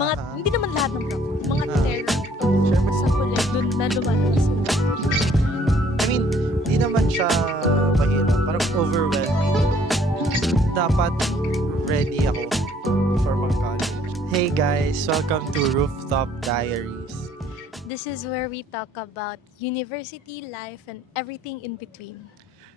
Hindi naman lahat ng prof, mga Ah. terror prof. Siyempre, Sa huli, dun na lumalabas yung I mean, di naman siya mahirap. Parang overwhelming. Dapat ready ako for mag-college. Hey guys, welcome to Rooftop Diaries. This is where we talk about university life and everything in between.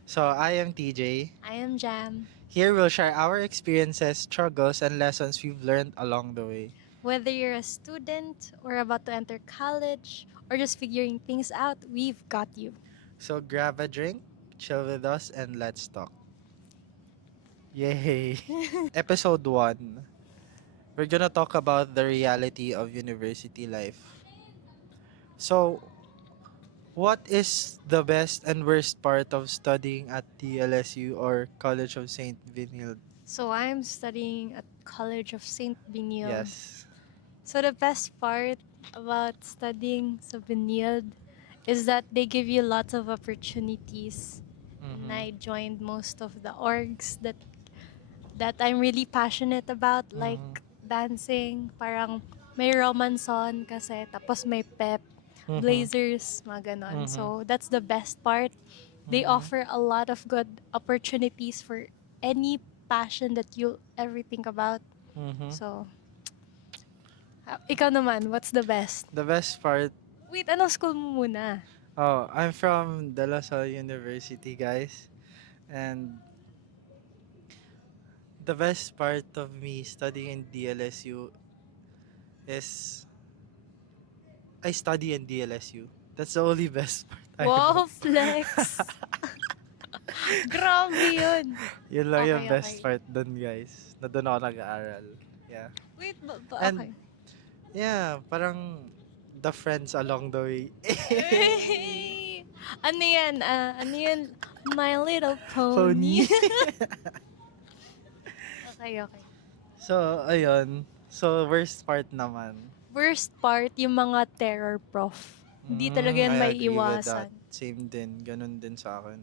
So, I am TJ. I am Jam. Here we'll share our experiences, struggles, and lessons we've learned along the way. Whether you're a student or about to enter college or just figuring things out, we've got you. So, grab a drink, chill with us, and let's talk. Yay! Episode 1. We're gonna talk about the reality of university life. So, what is the best and worst part of studying at TLSU or College of St. Benilde? So I'm studying at College of St. Benilde. Yes. So the best part about studying sa Benilde is that they give you lots of opportunities. And I joined most of the orgs that I'm really passionate about, like dancing, parang may romanson kasi, tapos may pep, blazers, mga ganon. So that's the best part. They offer a lot of good opportunities for any passion that you'll ever think about. So, ikaw naman, what's the best? The best part, Wait, anong school mo muna? I'm from De La Salle University, guys. And the best part of me studying in DLSU is I study in DLSU. That's the only best part. Wow, flex! Grabe yun! Yun lang yung Okay, best okay. part dun, guys. Na dun ako nag-aaral. Yeah. Wait, And- okay. Yeah, parang the friends along the way. Hey! Ano yan? Ano yan? My Little Pony. Pony. Okay, okay. So, ayun. So, worst part naman. Worst part, yung mga terror prof. Hindi talaga yan I may agree with iwasan. that. Same din. Ganun din sa akin.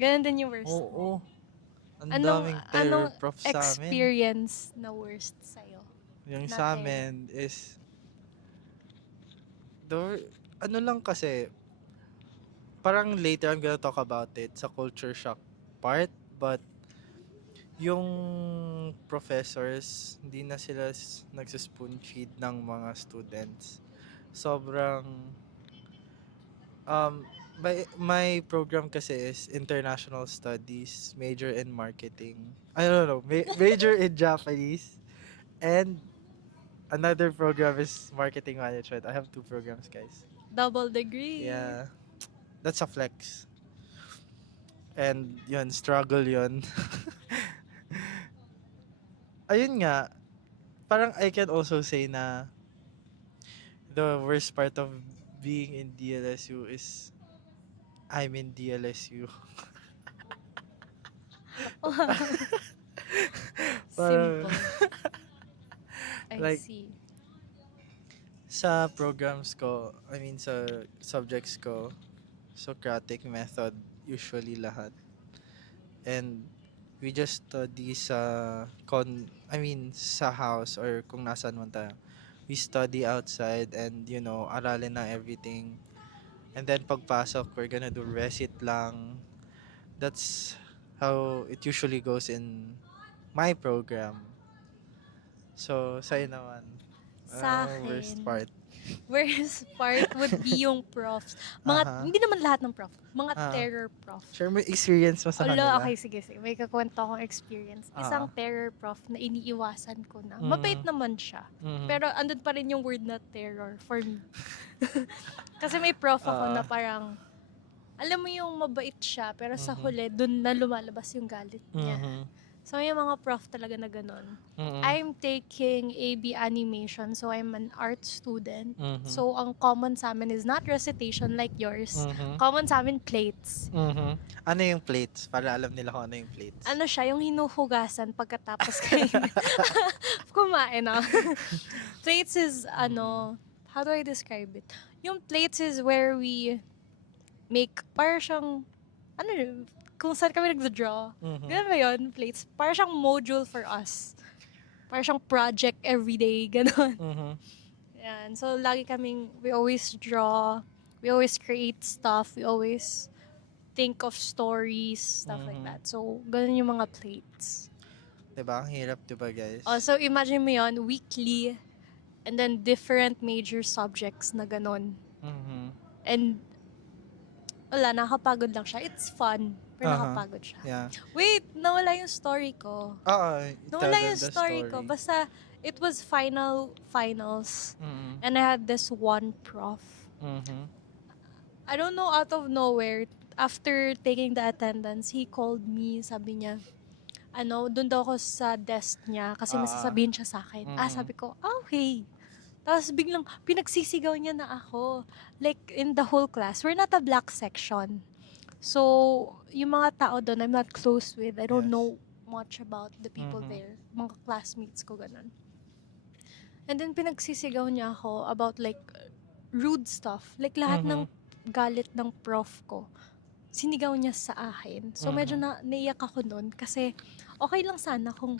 Ganun din yung worst. Oo. Ang Anong, daming terror anong prof sa amin. experience na worst sa'yo? Yung na sa terror? amin is ano lang kasi parang later I'm gonna talk about it sa culture shock part, but yung professors hindi na sila nagsispoon feed ng mga students. Sobrang my program kasi is international studies, major in marketing. I don't know, major in Japanese, and another program is marketing management. I have 2 programs, guys. Double degree. Yeah. That's a flex. And yun, struggle yun. Ayun nga, parang I can also say na the worst part of being in DLSU is I'm in DLSU. Parang- Simple. I Like, see. sa programs ko, I mean sa subjects ko, Socratic method usually lahat. And we just study sa house or kung nasaan man tayo. We study outside and aralin na everything. And then pagpasok, we're gonna do recit lang. That's how it usually goes in my program. So, sa'yo naman. Sa Worst akin, part. worst part would be yung profs. Hindi naman lahat ng prof. Mga terror prof. Share mo yung experience mo sa kanila. Okay, sige. May kakwento akong experience. Isang terror prof na iniiwasan ko na. Mhm. Mabait naman siya. Mhm. Pero andun pa rin yung word na terror for me. Kasi may prof ako na parang, alam mo yung mabait siya, pero sa huli, dun na lumalabas yung galit niya. Mhm. So, yung mga prof talaga na ganun. Mhm. I'm taking AB animation, so I'm an art student. Mhm. So, ang common sa amin is not recitation like yours. Mhm. Common sa amin, plates. Mhm. Ano yung plates? Para alam nila kung ano yung plates. Ano siya, yung hinuhugasan pagkatapos kayo kumain, no? Plates is, how do I describe it? Yung plates is where we make, para siyang, kung saan kami nagda-draw. Mhm. Ganun ba yun, plates? Para siyang module for us. parang siyang project everyday, gano'n. Mhm. Yan. So, lagi we always draw, we always create stuff, we always think of stories, stuff like Mhm. that. So, ganun yung mga plates. 'Di ba? Ang hirap, 'di ba, guys? Oh, so, imagine mo yun, weekly, and then different major subjects na ganun. Mhm. And, wala, nakakapagod lang siya. It's fun, pero Uh-huh. nakakapagod siya. Yeah. Wait, nawala yung story ko. Oo, tell Nawala them yung the story ko. story. Basta, it was finals. Mhm. And I had this one prof. Mhm. I don't know, out of nowhere, after taking the attendance, he called me, sabi niya, doon daw ako sa desk niya kasi Ah. masasabihin siya sa akin. Mhm. Sabi ko, okay. Tapos biglang pinagsisigaw niya na ako. Like, in the whole class. We're not a black section. So, yung mga tao doon, I'm not close with. I don't Yes. know much about the people Mhm. there. Mga classmates ko, ganun. And then, pinagsisigaw niya ako about like, rude stuff. Like, lahat ng Mhm. galit ng prof ko, sinigaw niya sa akin. So, medyo Mhm. naiyak ako nun kasi okay lang sana kung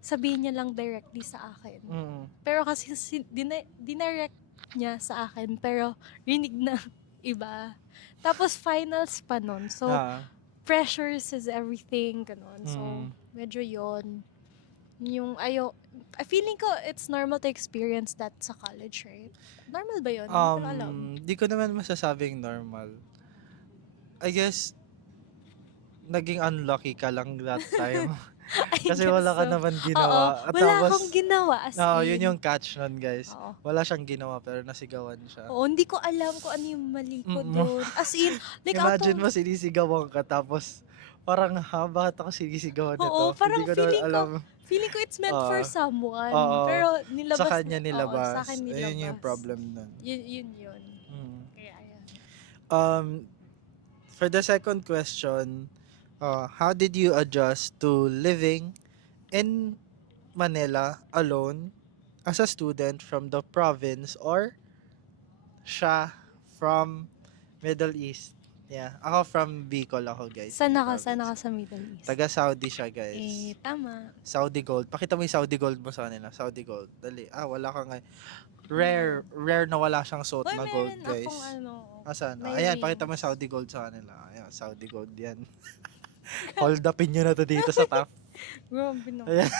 sabihin niya lang directly sa akin. Mhm. Pero kasi dinirect niya sa akin, pero rinig na iba. Tapos finals pa nun. So, Ah. pressures is everything, ganun. So, Mhm. medyo yon yung I feeling ko it's normal to experience that sa college, right? Normal ba yun? Hindi ko na alam. Di ko naman masasabing normal. I guess naging unlucky ka lang that time. I Kasi guess wala ka so. naman Oo, ginawa. At wala akong tapos, ginawa as yun in. yung catch nun, guys. Oo. Wala siyang ginawa pero nasigawan siya. Oo, hindi ko alam kung ano yung mali ko Mm. doon. As in, like out Imagine of... mo sinisigawan ka tapos parang bakit ako sinisigawan Oo, nito? Hindi parang ko na alam. feeling ko it's meant for Oo. someone. Oo. Pero Sa nilabas kanya oo, sa akin nilabas. Ayun yung nilabas. problem nun. Yun. Mm. Kaya yan. Um, for the second question, how did you adjust to living in Manila alone as a student from the province or siya from Middle East? Yeah, ako from Bicol ako, guys. Sana ka Province. sa Middle East? Taga Saudi siya, guys. Tama. Saudi Gold. Pakita mo yung Saudi Gold mo sa kanila. Saudi Gold. Dali. Wala ka nga. Rare na wala siyang suot Hoy, na gold, meron guys. akong Asan? may Ayan, pakita mo rings. yung Saudi Gold sa kanila. Ayan, Saudi Gold yan. Hold upin nyo na to dito sa top. Grabe naman. Ayan.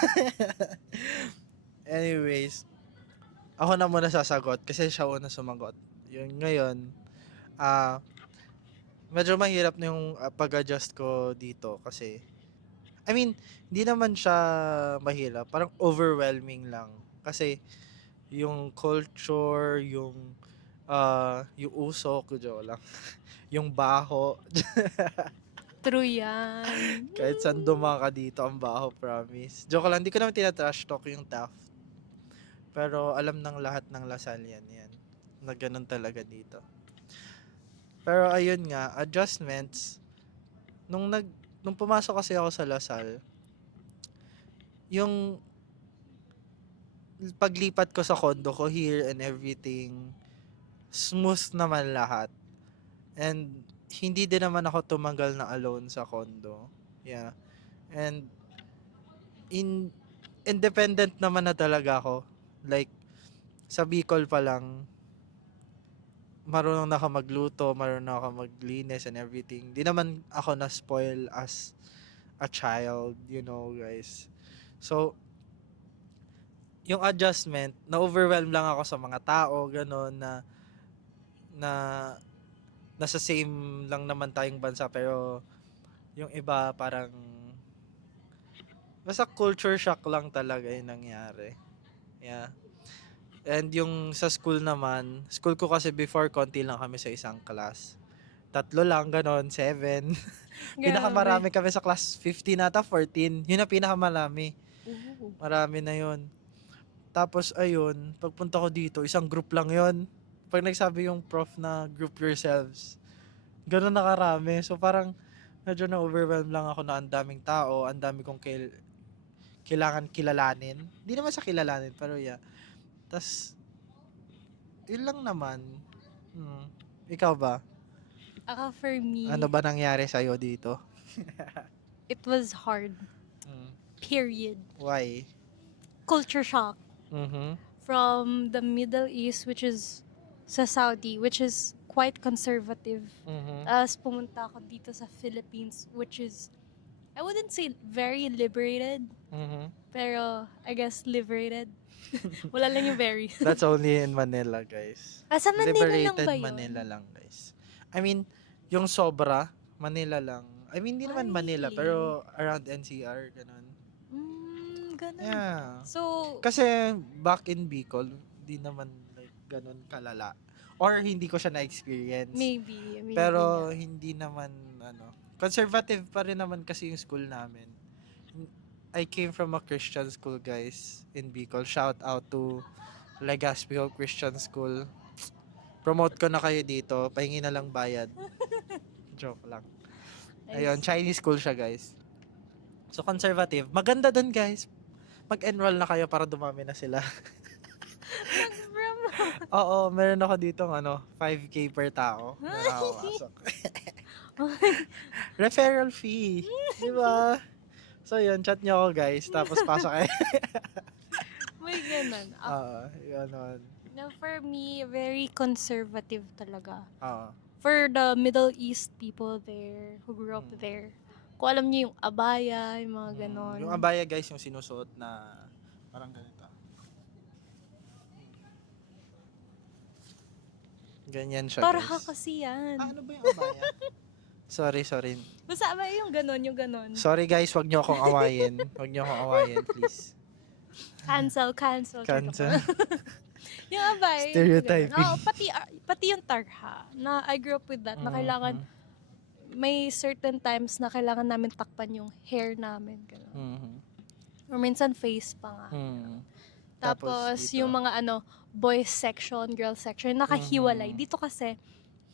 Anyways, ako na muna sasagot kasi siya una sumagot. Yun ngayon, medyo mahirap na yung pag-adjust ko dito kasi I mean, hindi naman siya mahirap, parang overwhelming lang. Kasi yung culture, yung usok, joke lang. Yung baho, True yan. kahit saan dumaka dito ang baho, promise. Joke lang, hindi ko naman tina-trash talk yung Taft. Pero alam ng lahat ng Lasal yan. Na ganun talaga dito. Pero ayun nga, adjustments, nung pumasok kasi ako sa Lasal, yung paglipat ko sa condo ko here and everything, smooth naman lahat. And hindi din naman ako tumanggal na alone sa condo. Yeah. And independent naman na talaga ako. Like, sa Bicol pa lang, marunong na ako magluto, marunong na ako maglinis and everything. Di naman ako na-spoil as a child, guys. So, yung adjustment, na-overwhelm lang ako sa mga tao, gano'n, na nasa same lang naman tayong bansa, pero yung iba parang, basta culture shock lang talaga yung nangyari. Yeah. And yung sa school naman, school ko kasi before, konti lang kami sa isang class. 3 lang, ganon, 7. Pinakamarami kami sa class, 15 nata, 14. Yun ang pinakamarami. Ooh. Marami na yun. Tapos, ayun, pagpunta ko dito, isang group lang yun. Pag nagsabi yung prof na group yourselves, ganon na karami. So, parang, medyo na-overwhelm lang ako na ang daming tao, ang dami kong kailangan kilalanin. Hindi naman sa kilalanin, pero yeah. Tas, yun lang naman. Ikaw ba? Ako, for me, Ano ba nangyari sa'yo dito? it was hard. Period. Why? culture shock Mhm. from the Middle East, which is sa Saudi, which is quite conservative. Mhm. Tapos pumunta ako dito sa Philippines, which is, I wouldn't say very liberated, Mhm. pero I guess liberated. Wala lang yung very. That's only in Manila, guys. Sa Manila lang Liberated ba Manila yun? lang, guys. I mean, yung sobra, Manila lang. I mean, hindi Ah, naman Manila, really? pero around NCR, ganun. Ganun. Yeah. So, Kasi back in Bicol, di naman like ganun kalala. Or hindi ko siya na-experience. maybe Pero nga. hindi naman conservative pa rin naman kasi yung school namin. I came from a Christian school, guys, in Bicol. Shout out to Legazpi Christian School. Promote ko na kayo dito. Pahingi na lang bayad. Joke lang. I Ayun, see. Chinese school siya, guys. So, conservative. Maganda dun, guys. Mag-enroll na kayo para dumami na sila. Oo, meron ako dito 5K per tao na nakakapasok. Referral fee. Di ba? So, yun, chat nyo ako, guys. Tapos, pasok kayo. May ganun. Ganon. No, for me, very conservative talaga. Oo. For the Middle East people there, who grew up Mm. there, kung alam niyo yung abaya, yung mga ganon. Yung abaya, guys, yung sinusuot na parang ganito. Ganyan siya, Tarha guys. kasi yan. Ano ba yung abaya? Sorry. Basta ba yung ganon. Sorry, guys, wag nyo akong awayin. Wag nyo akong awayin, please. Cancel. Cancel. Yung abaya. Stereotyping. Yung pati yung tarha. Na I grew up with that. Na kailangan, may certain times na kailangan namin takpan yung hair namin. Ganun. Mhm. Or minsan face pa nga. Mhm. Tapos dito. yung mga boys section, girl section, nakahiwalay. Mhm. Dito kasi,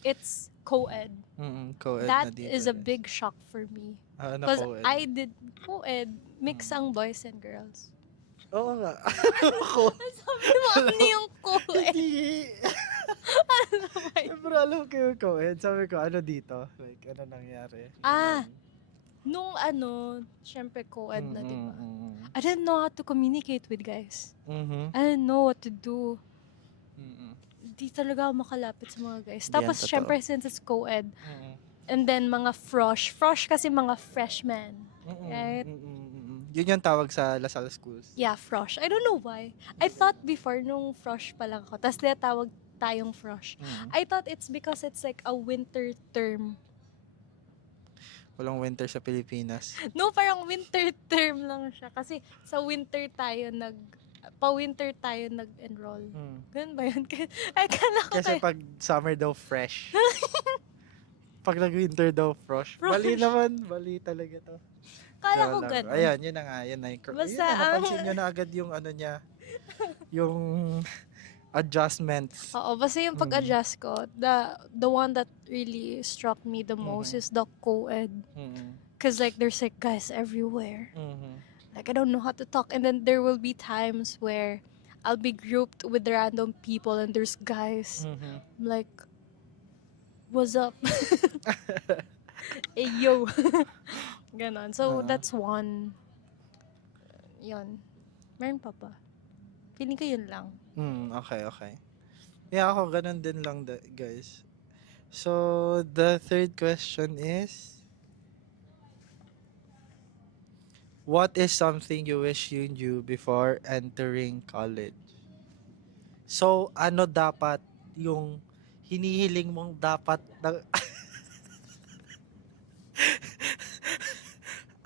it's co-ed. Co-ed That na dito, is a guys. big shock for me. Ano Because co-ed? I did co-ed, mix ang boys and girls. Oo nga. Ako. Sabi mo, ano yung co-ed? Hindi. Ano ba yun? Pero alam ko yung co-ed. Sabi ko, ano dito? Like, ano nangyari? Ah, nung syempre co-ed na, di ba? Mm-mm. I didn't know how to communicate with guys. Mhm. I didn't know what to do. Mm-mm. Di talaga ako makalapit sa mga guys. Di yan Tapos, totoo. syempre, since it's co-ed, Mm-mm. and then mga frosh. Frosh kasi mga freshmen. Mm-mm. Right? Mm-mm. Yun yung tawag sa Lasal schools. Yeah, frosh. I don't know why. I thought before, nung frosh pa lang ako, tapos tinatawag tayong frosh. Mm. I thought it's because it's like a winter term. Walang winter sa Pilipinas. No, parang winter term lang siya. Kasi sa winter tayo pa-winter tayo nag-enroll. Ganun ba yun? Akala ko Kasi pag summer daw fresh. Pag nag-winter daw frosh. Frosh. Bali talaga to. Kala ko Wala. ganun. Ayan, yun na nga. Yun na, Basta, yun na, napansin nyo na agad yung niya. Yung adjustments. Oo, basta yung pag-adjust ko, the one that really struck me the most is the co-ed. Mm-mm. Cause like there's like guys everywhere. Mhm. Like I don't know how to talk, and then there will be times where I'll be grouped with random people and there's guys. Mhm. I'm like, what's up? Hey yo. Ganon. So that's one. Yun. Meron pa ba? Feeling ko yun lang. Okay. Yeah, ako ganun din lang, guys. So, the third question is, what is something you wish you knew before entering college? So, ano dapat yung hinihiling mong dapat na,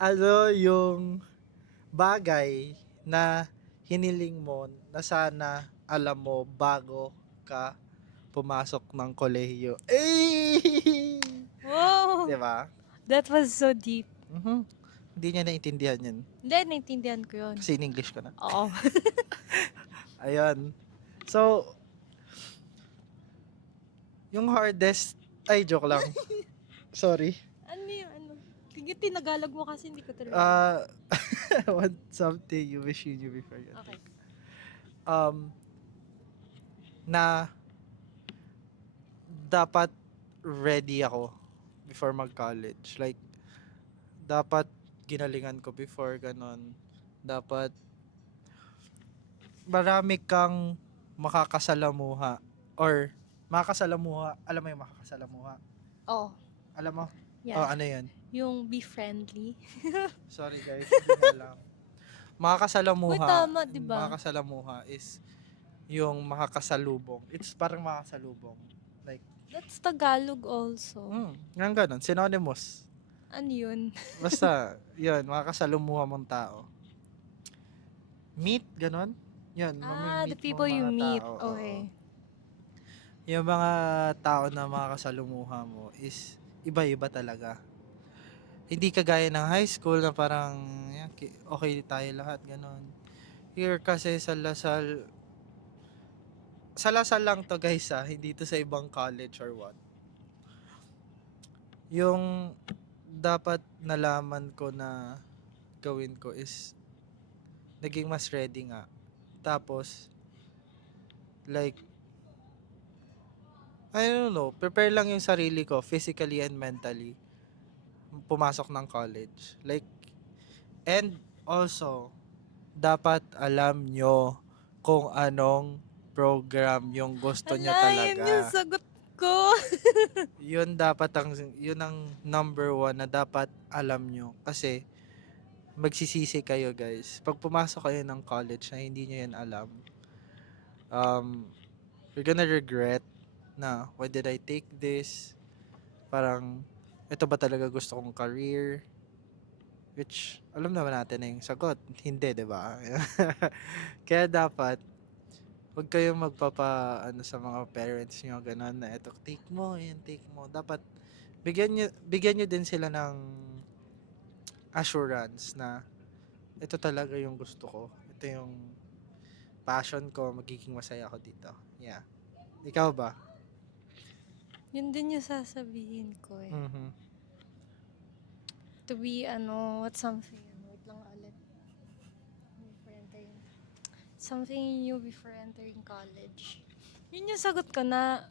ano yung bagay na hiniling mo na sana alam mo bago ka pumasok ng kolehiyo. Eh! Wow! Diba? That was so deep. Hindi niya naintindihan yun. Hindi, naintindihan ko yun. Kasi in English ko na. Oo. Ayun. So, yung hardest, ay joke lang. Sorry. Ano yung Sige, tinagalag mo kasi hindi ko talaga. What something you wish you knew before you. Okay. Na dapat ready ako before mag-college. Like, dapat ginalingan ko before ganon. Dapat marami kang makakasalamuha or makakasalamuha. Alam mo yung makakasalamuha? Oh, Alam mo? Oh, yeah. ano yun? Yung be friendly. Sorry guys, hindi ko alam. Uy, Makakasalamuha, tama, di ba? makakasalamuha is yung makakasalubong. It's parang makakasalubong. Like, That's Tagalog also. nga ganun, synonymous. Ano yun? Basta, yun, makakasalumuha mong tao. Meet, ganun. Yun, The mamimit mong people you mga meet. tao. Oo. Okay. Yung mga tao na makakasalumuha mo is iba-iba talaga. Hindi kagaya ng high school na parang yan, okay tayo lahat, ganun. Here kasi sa Lasal lang to guys hindi to sa ibang college or what. Yung dapat nalaman ko na gawin ko is naging mas ready nga. Tapos, like, I don't know, prepare lang yung sarili ko physically and mentally pumasok ng college. Like, and also, dapat alam nyo kung anong program yung gusto nyo Hala, yan yung talaga. sagot ko. Yun ang number one na dapat alam nyo. Kasi, magsisisi kayo guys. Pag pumasok kayo ng college na hindi nyo yan alam, um, you're gonna regret na, why did I take this? Parang, ito ba talaga gusto kong career? Which, alam naman natin na yung sagot. Hindi, di ba? Kaya dapat, huwag kayong ano sa mga parents nyo, ganun na, ito, take mo, yan, take mo. Dapat, bigyan nyo din sila ng assurance na, ito talaga yung gusto ko. Ito yung passion ko, magiging masaya ako dito. Yeah. Ikaw ba? Yun din yung sasabihin ko eh. Mhm. To be, what's something? Wait lang ulit. Before entering. Something new before entering college. Yun yung sagot ko na,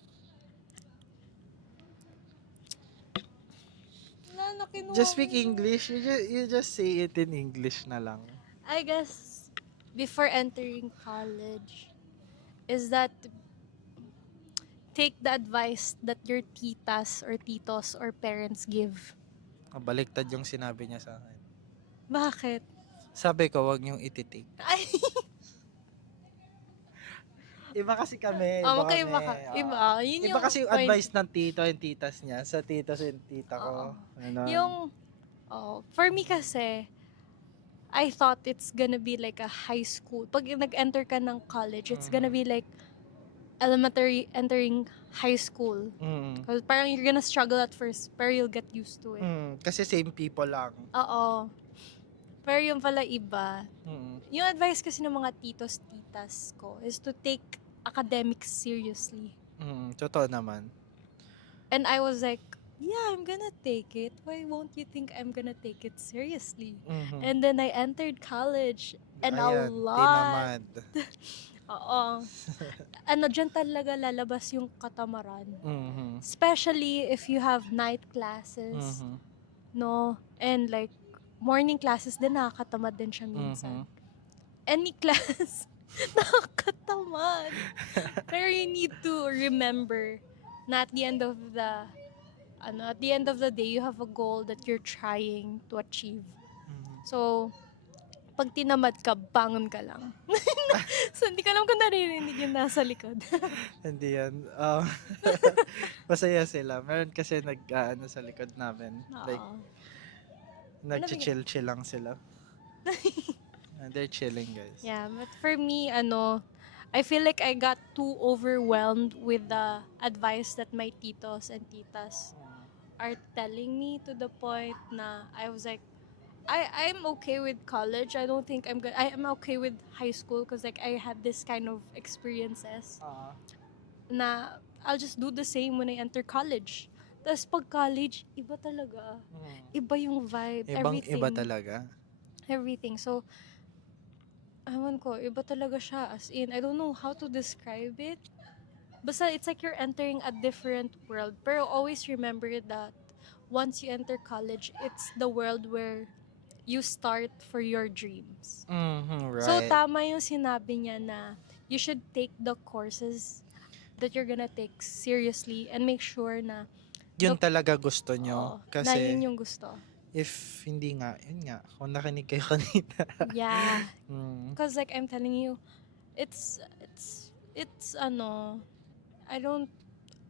wala na kinuha Just speak ko na. English. You just say it in English na lang. I guess, before entering college, is that take the advice that your titas or titos or parents give. Baliktad yung sinabi niya sa akin. Bakit? Sabi ko, wag niyong ititik. Ay, Iba kasi kami. Iba magkaiba kami. ka. Oo. Iba. Yun Iba yung kasi yung point. advice ng tito and titas niya sa titos and tita Oo. ko. Ano? Yung, for me kasi, I thought it's gonna be like a high school. Pag nag-enter ka ng college, it's gonna be like elementary entering high school. Mm. Because parang you're gonna struggle at first, pero you'll get used to it. Kasi same people lang. Oo. Pero yung pala iba, Mm. yung advice kasi ng mga titos, titas ko is to take academics seriously. Totoo naman. And I was like, yeah, I'm gonna take it. Why won't you think I'm gonna take it seriously? Mhm. And then I entered college and a Ayan, lot. tinamad. Oo. Dyan talaga lalabas yung katamaran. Mhm. Especially if you have night classes, Mhm. no? And like, morning classes din, nakakatamad din siya minsan. Any class, nakakatamad. Pero you need to remember na at the end of the day, you have a goal that you're trying to achieve. Mhm. So, pag tinamad ka, bangon ka lang. So, hindi ko alam kung naririnig yung nasa likod. Hindi yan. Masaya sila. Meron kasi nag-ano sa likod namin. Like, Oo. nag-chill-chill lang sila. And they're chilling, guys. Yeah, but for me, I feel like I got too overwhelmed with the advice that my titos and titas are telling me to the point na I was like, I'm okay with college. I don't think I'm good. I am okay with high school because like I had this kind of experiences na I'll just do the same when I enter college. Tapos pag college, iba talaga. Iba yung vibe. Ibang-iba talaga. Everything. So, ewan ko, iba talaga siya. As in, I don't know how to describe it. Basta it's like you're entering a different world. Pero always remember that once you enter college, it's the world where you start for your dreams. Mm-hmm, So, right. tama yung sinabi niya na you should take the courses that you're gonna take seriously and make sure na Yun the, talaga gusto nyo. na yun Kasi, yung gusto. if hindi nga, yun nga, kung nakinig kayo kanina. Yeah. mm, Cause like I'm telling you, it's I don't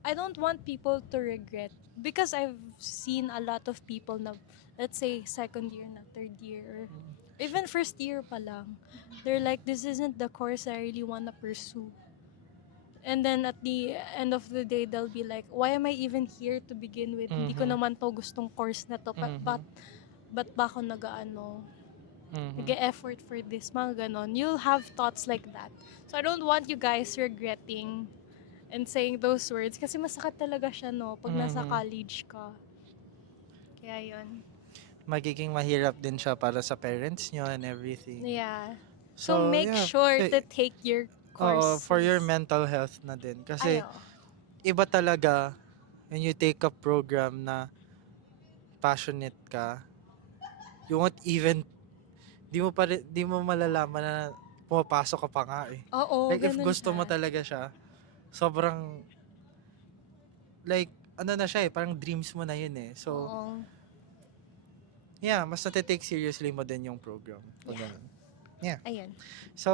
I don't want people to regret because I've seen a lot of people na, let's say, second year na, third year, or even first year pa lang. They're like, this isn't the course I really want to pursue. And then at the end of the day, they'll be like, why am I even here to begin with? Hindi ko mhm, naman to gustong course na to. mhm, Ba't ba ako mhm, nag-effort for this? Mga ganon. You'll have thoughts like that. So I don't want you guys regretting and saying those words kasi masakit talaga siya, no, pag nasa mhm. college ka. Kaya yun. Magiging mahirap din siya para sa parents nyo and everything. Yeah. So So, make yeah. sure to take your Oo, for your courses. mental health na din. Kasi, Ayo. iba talaga when you take a program na passionate ka, you won't even, di mo malalaman na pumapasok ka pa nga eh. Oo, Like, if ganun gusto mo siya. talaga siya, sobrang, like, ano na siya eh, parang dreams mo na yun eh. So, Oo. yeah, mas natitake seriously mo din yung program. Pag Yeah. ganun. Yeah. Ayun. So,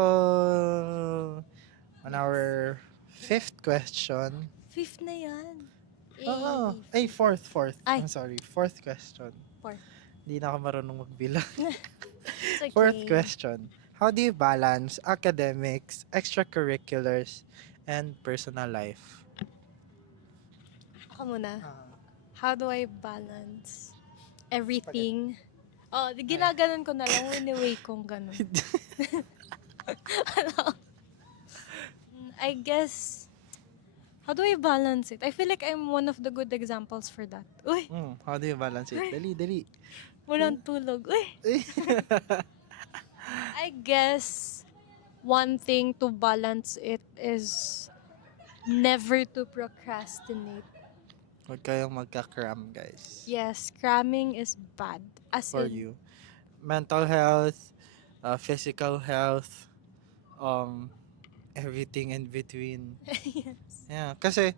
on our fifth question. Fifth na yan. Oo. Ay, fourth. Ay. I'm sorry. Fourth question. Fourth. Hindi na ako marunong magbilang. It's okay. Fourth question. How do you balance academics, extracurriculars, and personal life? Ako muna. Ah, How do I balance everything? Oh, ginaganon ko na lang. Wini-way kong ganun. I guess, how do I balance it? I feel like I'm one of the good examples for that. Uy, how do you balance it? Dali. walang tulog. Uy. I guess one thing to balance it is never to procrastinate. Huwag kayong magka-cram, guys. Yes, cramming is bad. As For in, you. Mental health, physical health, um, everything in between. yes. Yeah, kasi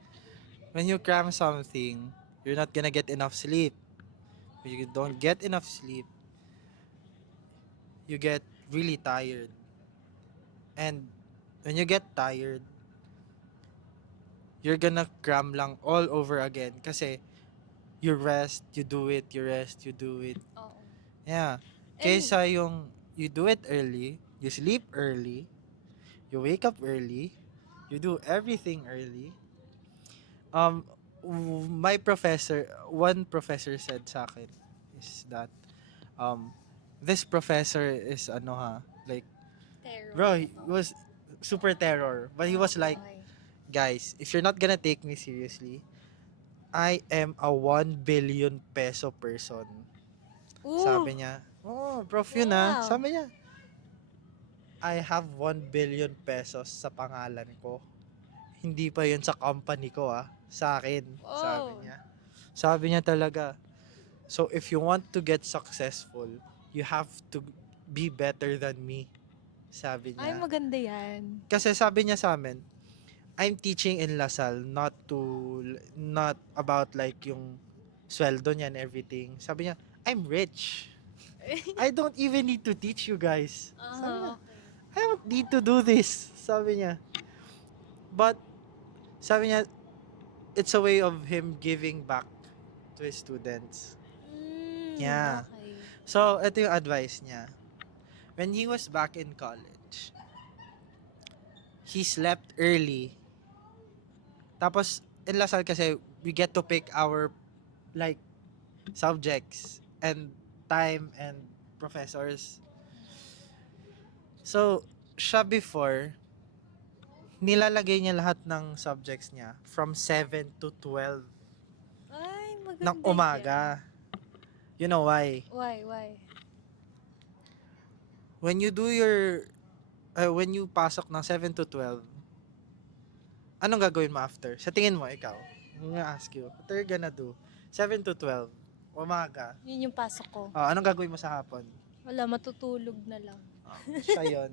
when you cram something, you're not gonna get enough sleep. When you don't get enough sleep, you get really tired. And when you get tired, you're gonna cram lang all over again. Kasi you rest, you do it, you rest, you do it. Oo. Yeah. And, Kaysa yung you do it early, you sleep early, you wake up early, you do everything early. My professor, one professor said sa akin is that this professor is ano ha, like terror. bro, he was super terror, but he was like, Okay. guys, if you're not gonna take me seriously, I am a 1 billion peso person. Ooh. Sabi niya, oh, prof yun ah. Wow. Sabi niya, I have 1 billion pesos sa pangalan ko. Hindi pa yun sa company ko ah. Sa akin. Sabi Oh. niya. Sabi niya talaga. So if you want to get successful, you have to be better than me. Sabi Ay, niya. maganda yan. Kasi sabi niya sa amin, I'm teaching in LaSalle not about like yung sweldo niya and everything. Sabi niya, I'm rich. I don't even need to teach you guys. Sabi niya, I don't need to do this. Sabi niya. But, sabi niya, it's a way of him giving back to his students. Yeah. Okay. So, ito yung advice niya. When he was back in college, he slept early. Tapos, in LaSalle kasi, we get to pick our, like, subjects and time and professors. So, siya before, nilalagay niya lahat ng subjects niya from 7 to 12 Ay, maganda ng umaga. You know why? yan. Why? When you do when you pasok ng 7 to 12, anong gagawin mo after? Sa tingin mo, ikaw, I'm gonna ask you, what are you gonna do? 7 to 12, umaga. Yun yung pasok ko. Anong gagawin mo sa hapon? Wala, matutulog na lang. Siya yun.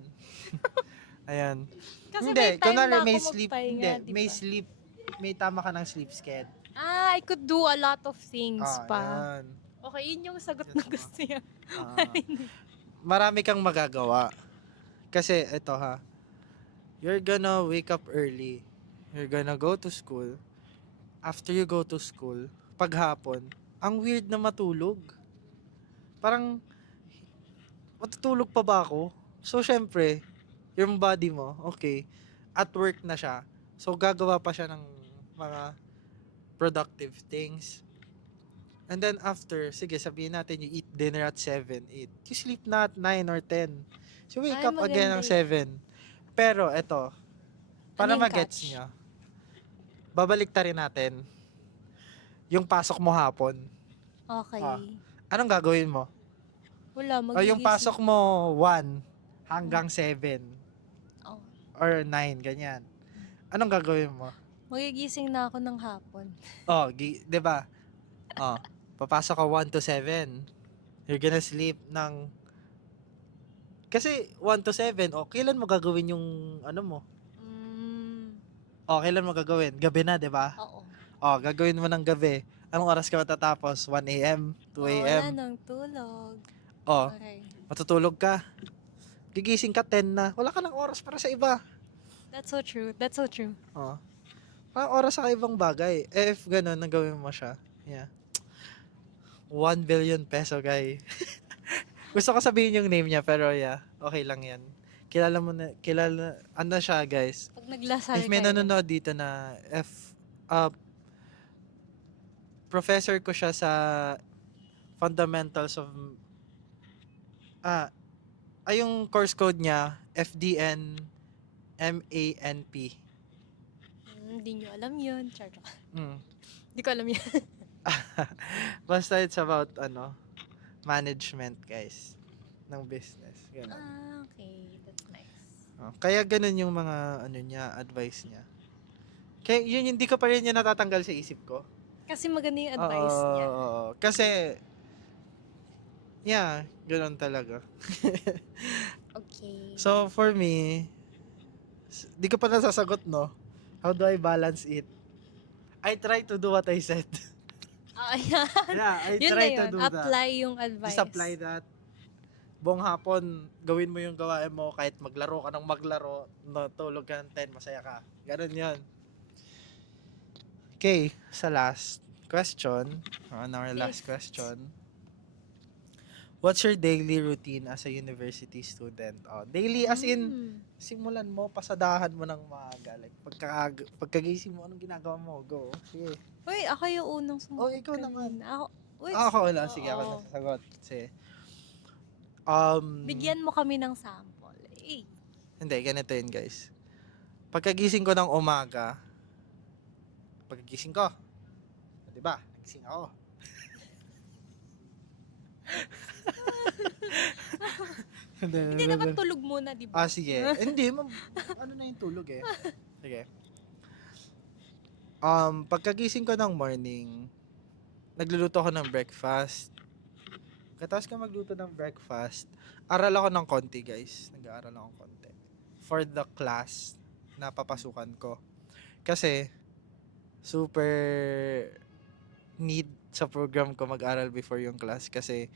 Ayan. Kasi Hindi, may time kunwari na may ako sleep, magpahinga, hindi, di may ba? sleep, may tama ka ng sleep schedule. I could do a lot of things pa. Yan. Okay, yun yung sagot na Gets mo? gusto niya. Ah, marami kang magagawa. Kasi, eto ha, you're gonna wake up early. You're gonna go to school. After you go to school, paghapon, ang weird na matulog. Parang, matutulog pa ba ako? So, syempre, yung body mo, okay, at work na siya. So, gagawa pa siya ng mga productive things. And then after, sige, sabihin natin you eat dinner at 7, 8. You sleep na at 9 or 10. So, wake Ay, up again maganda ng yan. 7. Pero, eto, para Ano yung magets catch? nyo, babalik ta rin natin yung pasok mo hapon. Ah, Okay. anong gagawin mo? Wala, O yung magigising. pasok mo 1 hanggang 7 Oh. or 9, ganyan. Anong gagawin mo? Magigising na ako ng hapon. Oh, 'di ba? Oh, papasok ka 1 to 7. You're gonna sleep ng kasi 1 to 7, oh, kailan mo gagawin yung ano mo? Mm, Oh, kailan mo gagawin? Gabi na, 'di ba? oo. Oh, gagawin mo ng gabi. Anong oras ka matatapos? 1 a.m., 2 Wala a.m. nang tulog. Oh, Okay. matutulog ka. Gigising ka 10 na. Wala ka ng oras para sa iba. That's so true. That's so true. Oh. Parang oras sa ibang bagay. Eh, if ganun, nagawin mo siya. Yeah. 1 billion peso, guy. Gusto ko sabihin yung name niya, pero yeah, okay lang yan. Kilala mo na, ano siya, guys. Pag naglasal If may kayo. nanonood dito na, uh, professor ko siya sa fundamentals of, yung course code niya, FDN MANP. Hindi nyo alam yun. Char. Mm. Hindi ko alam yun. Basta it's about, management, guys, ng business. Ganun. Okay. That's nice. Kaya ganun yung mga, niya, advice niya. Kaya yun, hindi ko pa rin niya natatanggal sa isip ko. Kasi maganda yung advice niya. Oo. Kasi, yeah, ganun talaga. Okay. So, for me, di ko pa nasasagot, no? How do I balance it? I try to do what I said. Ayan. Yeah, I Yun na try to yun. do that. Apply yung advice. Just apply that. Buong hapon, gawin mo yung gawain mo kahit maglaro ka ng maglaro, tulog ka ng 10, masaya ka. Ganun yun. Okay, sa last question, on our last Fifth. question. What's your daily routine as a university student? Oh, daily as in, simulan mo, pasadahan mo ng maaga. Like, pagkagising mo, anong ginagawa mo? Go. Sige. Uy, ako yung unang sumagot. Oh, ikaw naman. kanina. Uy, Ako wala. Sige, ako oo. nasasagot. Sige. Bigyan mo kami ng sample. Eh. Hindi, ganito yun, guys. Pagkagising ko ng umaga, pagkagising ko, di ba? Nagising ako. Hindi dapat tulog muna, di ba? Sige. Hindi, ano na yung tulog eh. Sige. Pagkagising ko ng morning, nagluluto ako ng breakfast. Katapos ko magluto ng breakfast, aral ako ng konti, guys. Nag-aaral ako ng konti. For the class na papasukan ko. Kasi, super need sa program ko mag-aral before yung class. Kasi,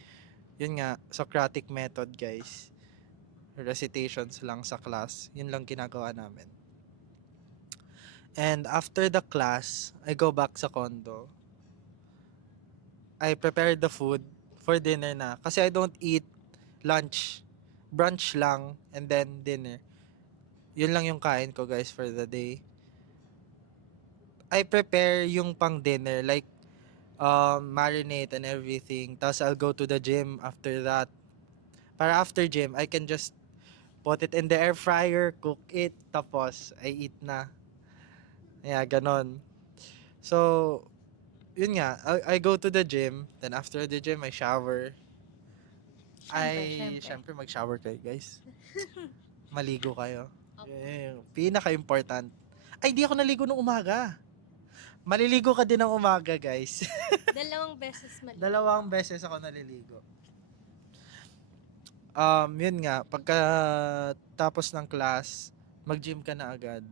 yun nga, Socratic method, guys. Recitations lang sa class. Yun lang ginagawa namin. And after the class, I go back sa condo. I prepare the food for dinner na. Kasi I don't eat lunch. Brunch lang and then dinner. Yun lang yung kain ko, guys, for the day. I prepare yung pang dinner, like marinate and everything. Tapos I'll go to the gym after that. Para after gym, I can just put it in the air fryer, cook it, tapos I eat na. Yeah, ganon. So, yun nga, I go to the gym, then after the gym, I shower. Syempre mag-shower kayo, guys. Maligo kayo. Okay. Yung pinaka-important. Ay, di ako naligo nung umaga. Maliligo ka din ng umaga, guys. 2 beses mali. 2 beses ako naliligo. Yun nga, pagka tapos ng class, mag-gym ka na agad.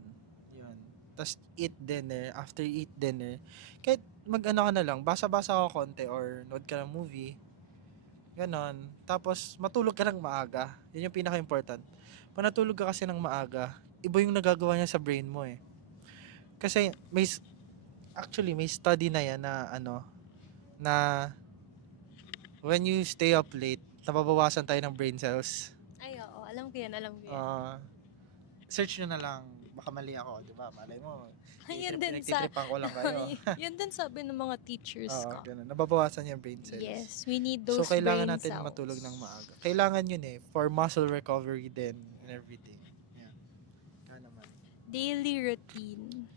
Yun. Tapos eat dinner. After eat dinner, kahit mag-ano ka na lang, basa-basa ka konti or nood ka ng movie. Ganon. Tapos matulog ka ng maaga. Yun yung pinaka-important. Pag natulog ka kasi ng maaga, iba yung nagagawa niya sa brain mo eh. Kasi actually may study na yan na na when you stay up late, nababawasan tayo ng brain cells. Ay, oo. Alam ko yan, alam ko yan. Search nyo na lang. Baka mali ako, di ba? Malay mo. Yun din sa... Pinagtitripan ko lang kayo. Yun din sabi ng mga teachers ko. Ganun. Nababawasan yung brain cells. Yes, we need So, those kailangan brain natin cells. matulog ng maaga. Kailangan yun eh. For muscle recovery din and everything. Yeah. Kaya naman. Daily routine.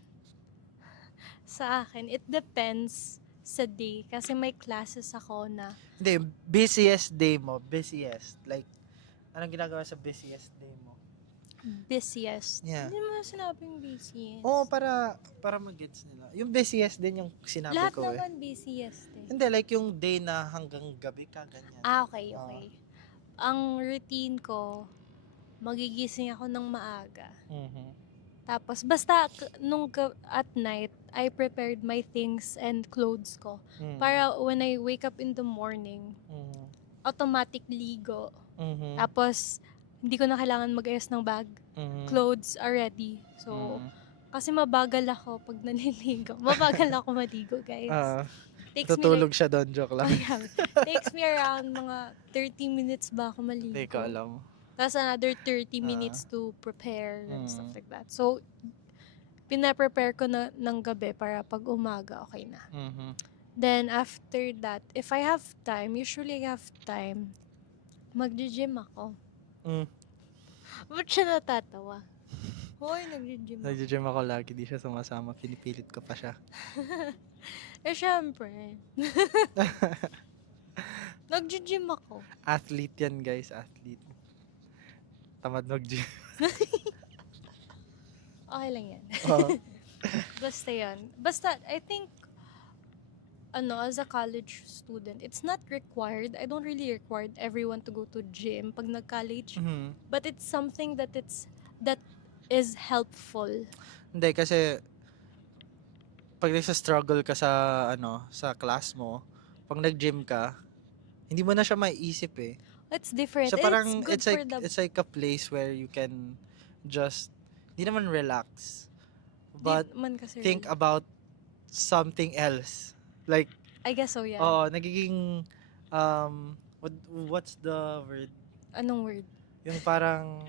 Sa akin, it depends sa day. Kasi may classes ako na Hindi, busiest day mo. Busiest. Like, anong ginagawa sa busiest day mo? busiest. Yeah. Hindi mo sinabing busiest. Oo, para mag-gets nila. Yung busiest din yung sinabi Lahat ko eh. naman busiest eh. Hindi, like yung day na hanggang gabi ka, ganyan. Okay. Ang routine ko, magigising ako ng maaga. Mhm. Tapos, basta at night, I prepared my things and clothes ko. Mhm. Para when I wake up in the morning, Mhm. automatic ligo. Mhm. Tapos, hindi ko na kailangan mag-ayos ng bag. Mhm. Clothes are ready. So, kasi mabagal ako pag naliligo. Mabagal ako maligo, guys. Takes me Tutulog siya doon, joke lang. takes me around mga 30 minutes ba ako maligo. Hindi ko alam. Tapos another 30 minutes to prepare and stuff Mm. like that. So, pina-prepare ko na ng gabi para pag umaga, okay na. Mhm. Then, after that, if I have time, usually I have time, mag-gym ako. Ba't siya natatawa? Hoy, nag-gym ako. Nag-gym ako lagi, di siya sumasama. Pinipilit ko pa siya. Eh, syempre. Nag-gym ako. Athlete yan, guys. Athlete. Tamad mag-gym. Okay lang yan. Oo. Basta yan. Basta, I think, as a college student, it's not required. I don't really require everyone to go to gym pag nag-college. Mhm. But it's something that is helpful. Hindi, kasi pag nagsa-struggle ka sa class mo, pag nag-gym ka, hindi mo na siya maiisip eh. It's different. So parang it's good for the... it's like a place where you can just, di naman relax, but Di man kasi think real. about something else. Like, I guess so, yeah. nagiging, what's the word? Anong word? Yung parang,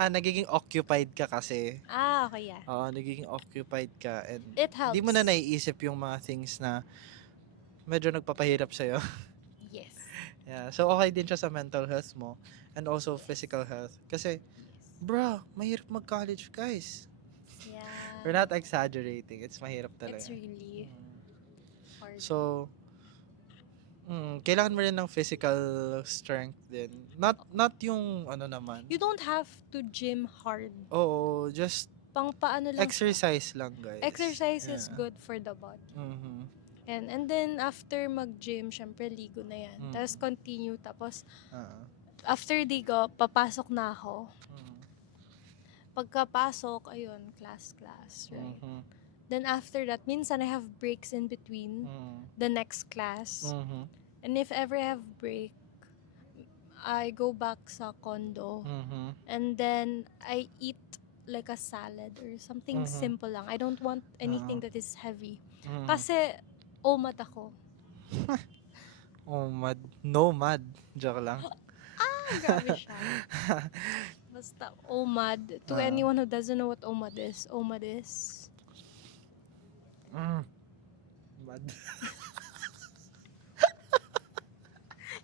nagiging occupied ka kasi. Okay, yeah. Nagiging occupied ka and It helps. di mo na naiisip yung mga things na medyo nagpapahirap sa'yo. Yes. Yeah. So, okay din siya sa mental health mo and also physical health. Kasi, bro, mahirap mag-college, guys. Yeah. We're not exaggerating. It's mahirap talaga. It's really Mm. hard. So, kailangan mo rin ng physical strength din. Not yung naman. You don't have to gym hard. Oo, just Pang paano lang. exercise lang, guys. Exercise is Yeah. good for the body. Mhm. And then after mag-gym, syempre ligo na yan. Tapos continue. Tapos Ah. after ligo, papasok na ako. Mhm. Pagkapasok, ayun, class, right? Mhm. Then after that, minsan I have breaks in between Mhm. the next class. Mhm. And if ever I have break, I go back sa condo. Mhm. And then I eat like a salad or something Mhm. simple lang. I don't want anything that is heavy. Mhm. Kasi OMAD ako. Nomad. Joke lang. Grabe siya. Basta OMAD. To anyone who doesn't know what OMAD is Mad.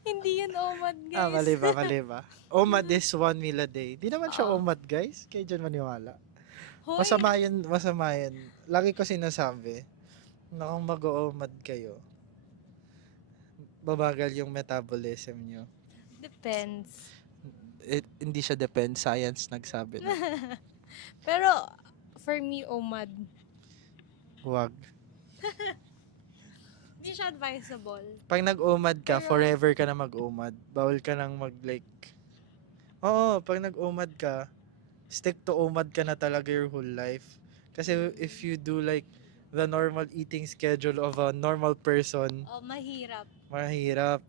hindi yun OMAD, guys. Mali ba? Omad is 1 meal a day. Di naman siya Oo. omad, guys. Kayo dyan maniwala. Hoy, Masama yan. Lagi ko sinasabi, na kung mag-omad kayo, babagal yung metabolism nyo. depends. Hindi siya depend. Science nagsabi na. Pero, for me, OMAD. Huwag. Hindi siya advisable. Pag nag-umad ka, Pero- forever ka na mag-umad. Bawal ka nang like... Oo, pag nag-umad ka, stick to umad ka na talaga your whole life. Kasi if you do like the normal eating schedule of a normal person, Oh, mahirap. mahirap.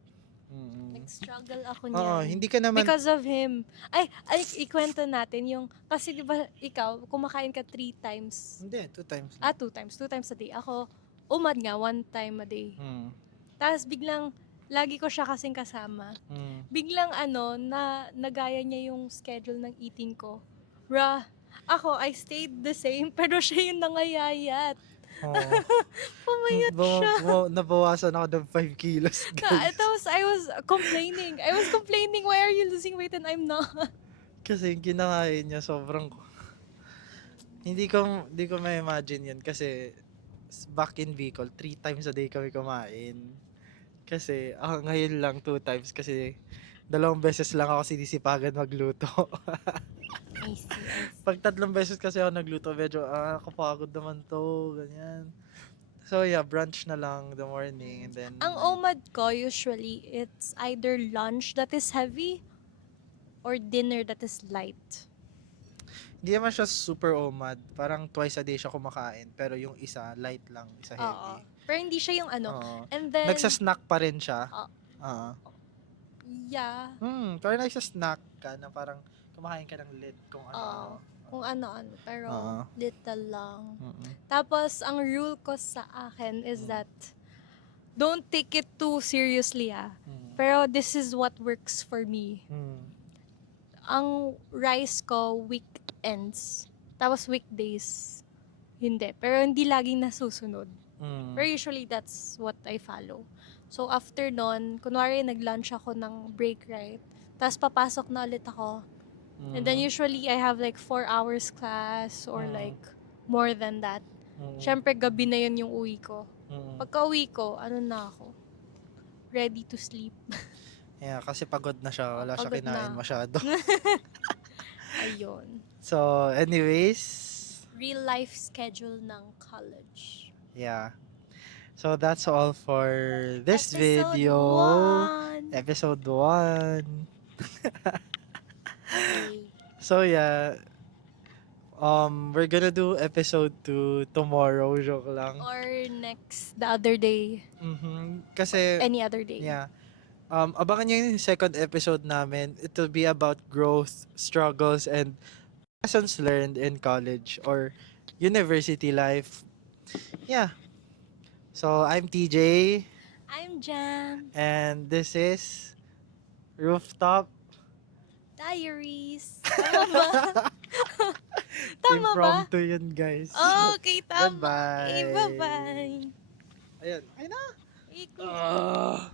Mm. Nag-struggle ako Oo, niyan. hindi ka naman... Because of him. Ay, ikwento natin yung, kasi di ba ikaw, kumakain ka 3 times. Hindi, 2 times. 2 times. 2 times a day. Ako, umad nga, 1 time a day. Mm. Tapos biglang, lagi ko siya kasing kasama. Mm. Biglang nagaya niya yung schedule ng eating ko. Ako, I stayed the same, pero siya yung nangayayat. Oo. Pumayat siya. Nabawasan ako ng 5 kilos, guys. Tapos I was complaining. Why are you losing weight and I'm not? Kasi yung kinakain niya sobrang... Hindi ko ma-imagine yun kasi back in Bicol, 3 times a day kami kumain. Kasi ngayon lang 2 times kasi 2 beses lang ako sinisipagan magluto. I see. Pag 3 beses kasi ako nagluto, medyo kapagod naman to, ganyan. So yeah, brunch na lang the morning and then... Ang OMAD ko, usually, it's either lunch that is heavy or dinner that is light. Hindi naman siya super omad. Parang twice a day siya kumakain. Pero yung isa, light lang. Isa Oo. heavy. Pero hindi siya yung Oo. And then, Nagsasnack pa rin siya. Oo. yeah, Pero nagsasnack ka na parang kumakain ka ng lid kung ano. Oo. Kung ano-ano. Pero, Oo. little lang. Mm-mm. Tapos, ang rule ko sa akin is that, don't take it too seriously, Mm. Pero this is what works for me. Mm. Ang rice ko, weekends. Tapos weekdays, hindi. Pero hindi laging nasusunod. Mm. Pero usually, that's what I follow. So, after nun, kunwari nag-lunch ako ng break, right? Tapos papasok na ulit ako. And then usually, I have like 4 hours class or like more than that. Siyempre, gabi na yun yung uwi ko. Pagka uwi ko, na ako? Ready to sleep. Yeah, kasi pagod na siya. Wala siya Pagod kinain na. masyado. Ayun. So, anyways, Real life schedule ng college. yeah. So, that's all for this video. Episode 1. Okay. So, yeah. We're gonna do episode 2 tomorrow. Joke lang. Or the other day. Kasi, Any other day. yeah. Abangan nyo yung second episode namin. It will be about growth, struggles, and lessons learned in college or university life. Yeah. So, I'm TJ. I'm Jam. And this is Rooftop. Diaries. Tama ba? Tama ba? Impromptu yun, guys. Okay, tama. Goodbye. Okay, bye-bye. Ayan. Ay na. Ikot. Ah.